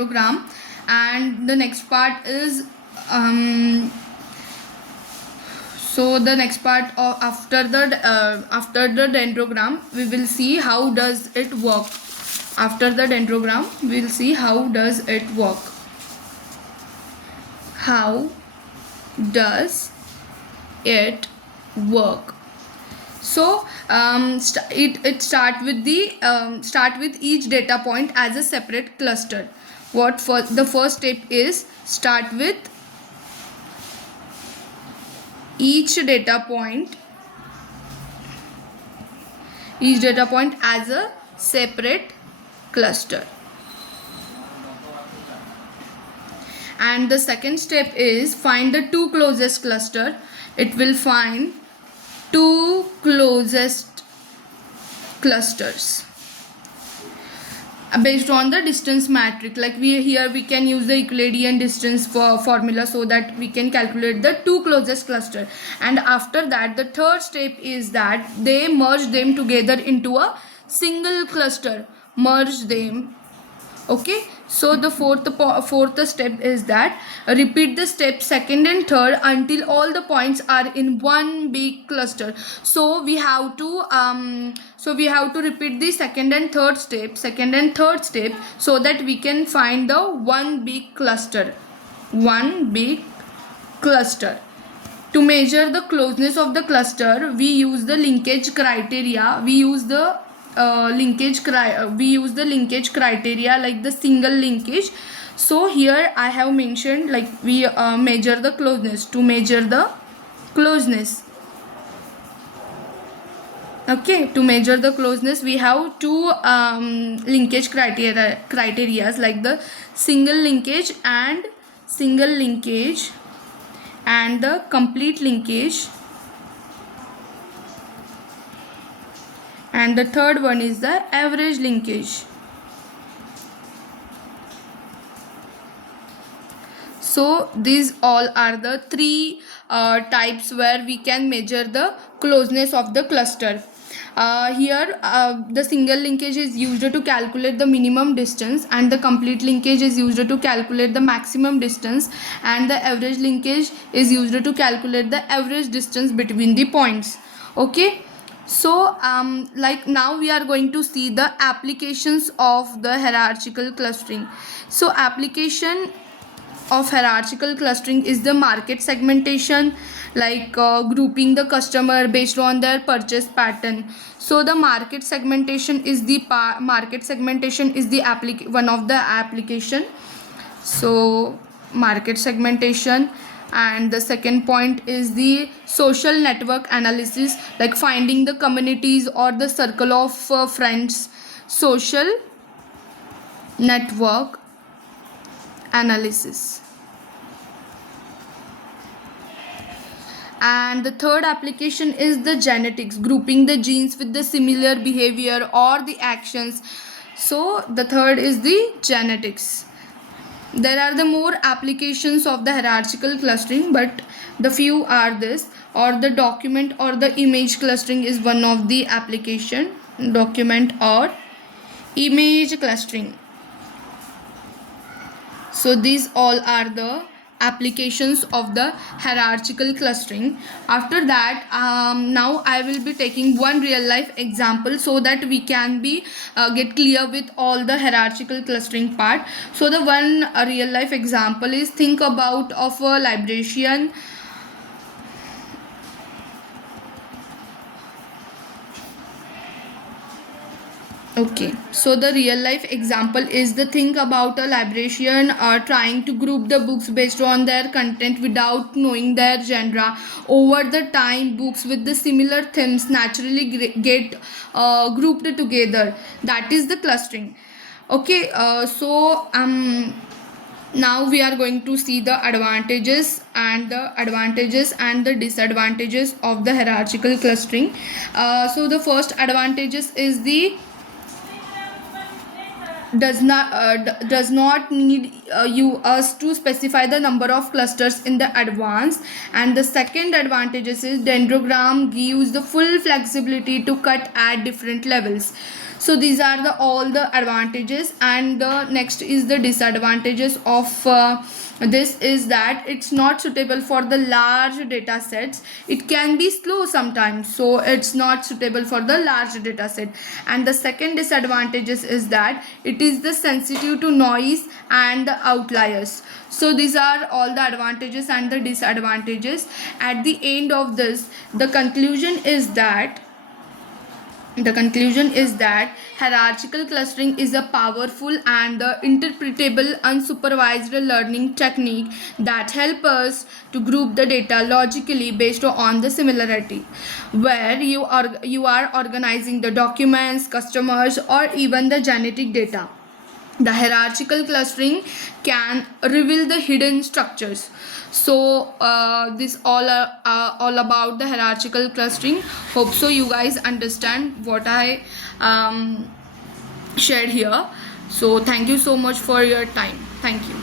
dendrogram, and the next part is so the next part of after the dendrogram, we will see how does it work. After the dendrogram, we will see how does it work. How does it work? So it start with each data point as a separate cluster. The first step is start with each data point as a separate cluster. And the second step is find the two closest cluster. It will find two closest clusters based on the distance matrix. Like we can use the Euclidean distance formula so that we can calculate the two closest cluster. And after that, the third step is that they merge them together into a single cluster. Merge them. Okay, so the fourth step is that repeat the step second and third until all the points are in one big cluster. So we have to repeat the second and third step so that we can find the one big cluster. To measure the closeness of the cluster, we use the linkage criteria. We use the linkage criteria like the single linkage. So here I have mentioned like we measure the closeness. To measure the closeness, okay, to measure the closeness we have two linkage criteria like the single linkage and the complete linkage, and the third one is the average linkage. So these all are the three types where we can measure the closeness of the cluster. Here the single linkage is used to calculate the minimum distance, and the complete linkage is used to calculate the maximum distance, and the average linkage is used to calculate the average distance between the points. Okay, so like now we are going to see the applications of the hierarchical clustering. So application of hierarchical clustering is the market segmentation, like grouping the customer based on their purchase pattern. So the market segmentation is one of the application. So market segmentation. And the second point is the social network analysis, like finding the communities or the circle of friends. Social network analysis. And the third application is the genetics, grouping the genes with the similar behavior or the actions. So the third is the genetics. There are the more applications of the hierarchical clustering, but the few are this, or the document or the image clustering is one of the application. Document or image clustering. So these all are the applications of the hierarchical clustering. After that, now I will be taking one real life example so that we can be get clear with all the hierarchical clustering part. So the one real life example is, think about of a librarian. Okay, so the real life example is the think about a librarian trying to group the books based on their content without knowing their genre. Over the time, books with the similar themes naturally get grouped together. That is the clustering. Okay, now we are going to see the advantages and the disadvantages of the hierarchical clustering. So the first advantages is the does not need us to specify the number of clusters in the advance. And the second advantages is dendrogram gives the full flexibility to cut at different levels. So these are the all the advantages. And the next is the disadvantages of this is that it's not suitable for the large data sets. It can be slow sometimes, so it's not suitable for the large data set. And the second disadvantages is that it is the sensitive to noise and the outliers. So these are all the advantages and the disadvantages. At the end of this, the conclusion is that hierarchical clustering is a powerful and interpretable unsupervised learning technique that helps us to group the data logically based on the similarity, where you are organizing the documents, customers, or even the genetic data. The hierarchical clustering can reveal the hidden structures. So this all about the hierarchical clustering. Hope so you guys understand what I shared here. So thank you so much for your time. Thank you.